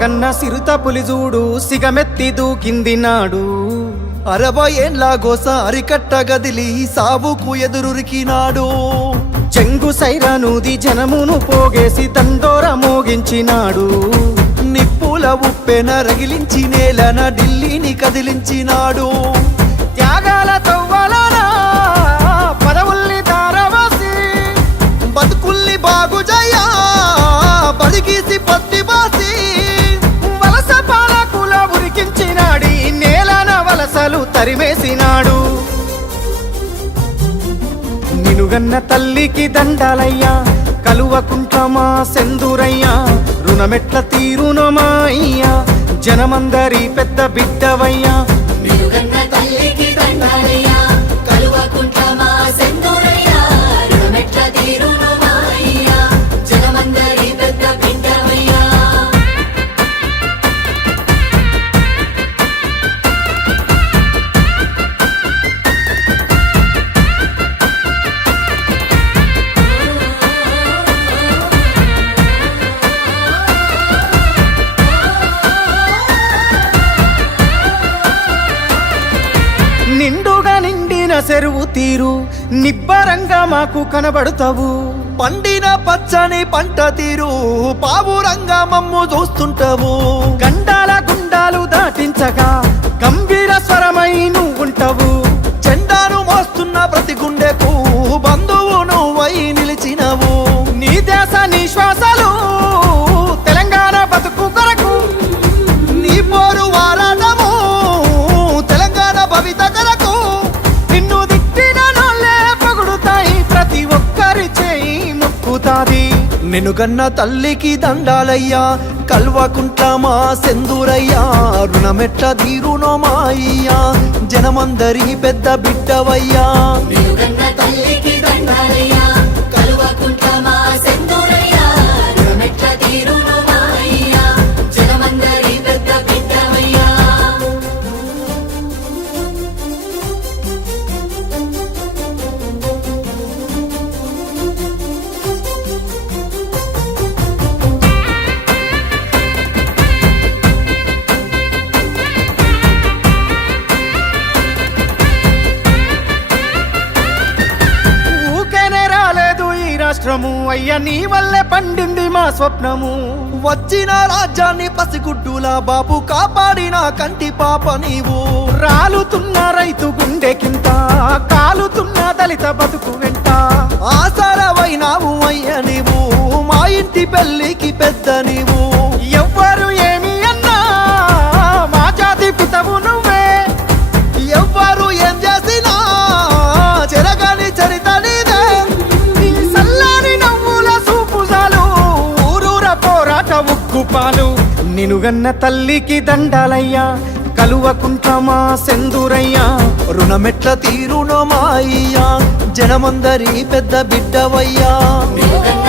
కగన్న సిరుత పులిజూడు సిగమెత్తి దూకింది నాడు 60 ఏండ్ల గోస అరికట్ట గదిలి సావుకు ఎదురురికినాడు చెంగు సైరానూది జనమును పోగేసి తండోర మోగించినాడు నిప్పుల ఉప్పెన రగిలించి నేలన ఢిల్లీని కదిలించినాడు త్యాగాల తవ్వలనా పదవుల్ని తారవాసి బతుకుల్ని బాగుజయ్యా బడిగీసి పత్తిబాసి వలస పాలకుల ఉరికించినాడి నేలన వలసలు తరిమేసినాడు నినుగన్న తల్లికి దండాలయ్యా కలువకుంటమా సెందురయ్యా రుణమెట్ల తీరునమా అయ్యా జనమందరి పెద్ద బిడ్డవయ్యా నిలుగన్న తల్లికి దండాలయ్యా కలువకుంటమా సెందురయ్యా రుణమెట్ల తీరునమా అయ్యా జనమందరి పెద్ద బిడ్డవయ్యా నిండుగా నిండిన చెరువు తీరు నిబ్బరంగా మాకు కనబడతావు పండిన పచ్చని పంట తీరు పావురంగా మమ్ము చూస్తుంటావు గండాల గుండాలు దాటించగా గంభీర స్వరమై నువ్వుంటావు చెండాను మోస్తున్న ప్రతి గుండెకు బంధువు నువ్వై నిలిచినవు నీ దేశ నీ శ్వాసలు తెలంగాణ బతుకు కొరకు నీ పోరు వారాటము తెలంగాణ భవిత కొరకు నిన్ను దిట్టిన నోళ్ళే పొగుడుతాయి ప్రతి ఒక్కరి చేయి మొక్కుతాది నినుగన్న తల్లికి దండాలయ్యా కల్వకుంట్లమా సెందురయ్యా రుణమెట్ల తీరునోమాయ్యా జనమందరి పెద్ద బిడ్డవయ్యా నిలుగన్న తల్లికి దండాలయ్యా కలువకుంటమా సెందురయ్యా రుణమెట్ల తీరునమా అయ్యా జనమందరి పెద్ద బిడ్డవయ్యా ఊకేనే రాలేదు ఈ రాష్ట్రము అయ్యా నీ వల్లే పండింది మా స్వప్నము వచ్చిన రాజ్యాన్ని పసిగుడ్డులా బాబు కాపాడిన కంటి పాప నీవు రాలుతున్న రైతు గుండెకింత కాలుతున్న దళిత బతుకు వెంట ఆసరవైనావు అయ్య నీవు మా ఇంటి పెళ్ళికి పెద్ద నీవు ఎవ్వరు ఏమి అన్నా మా జాతి పితవు నువ్వే ఎవ్వరు ఏం చేసినా చెరగని చరిత నీదే నీ సల్లాని నవ్వుల సూపుజాలు ఊరూర పోరాట ఉక్కుపాలు నినుగన్న తల్లికి దండాలయ్యా కలువకుంటమా సెందురయ్యా రుణమెట్ల తీరునోమాయ్యా జనమందరి పెద్ద బిడ్డవయ్యా నిలుగన్న